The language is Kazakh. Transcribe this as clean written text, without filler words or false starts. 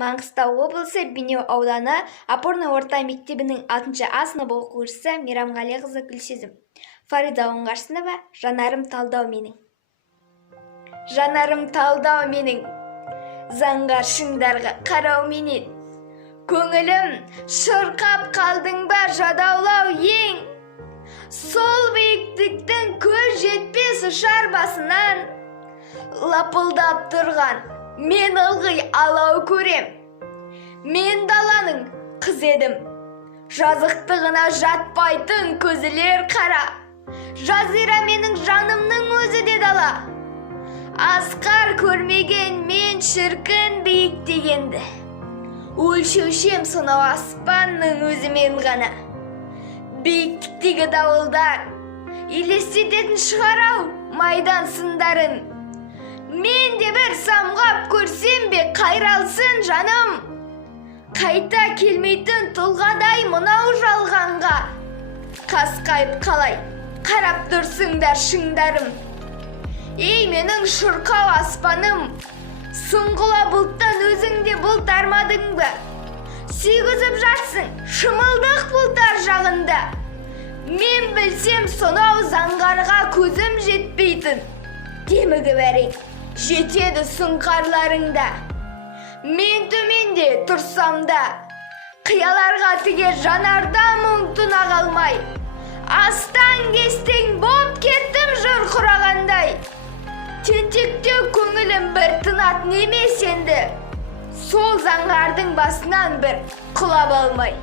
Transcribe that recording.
Маңғыстау облысы Бейнеу ауданы Опорный орта мектебінің 6-А сынып оқушысы Мейрамғалиқызы Гүлсезім. Фарида Оңғарсынова, жанарым талдау менің. Жанарым талдау менің, заңғар шыңдарға қарау менен. Көңілім шырқап қалдың ба жадаулау ең. Сол биіктіктің көз жетпес ұшар басынан лапылдап тұрған мен ылғи алау көрем. Мен даланың қыз едім, жазықтығына жатпайтын көзілер қара. Жазира менің жанымның өзі де дала. Асқар көрмеген мен шіркін биік дегенді. Өлшеушем сонау аспанның өзімен ғана. Биіктегі дауылдар елестететін шығарау майдан сындарын. Мен де бір самғап көрсем бе қайралсын жаным. Қайта келмейтін тұлғадай мұнау жалғанға. Қасқайып қалай қарап тұрсыңдар шыңдарым. Ей менің шырқау аспаным, сұңғыла бұлттан өзіңде бұлт армадың ба? Сүйгізіп жатсың шымылдық бұлтар жағында. Мен білсем сонау заңғарға көзім жетпейтін. Демігі бәрең жетеді сұңқарларыңда. Мен төменде тұрсам да, қияларға тіге жанарда мұң тұна қалмай. Астан кестен боп кеттім жыр құрағандай. Тентектеу көңілім бір тынат немес енді. Сол заңғардың басынан бір құлап алмай.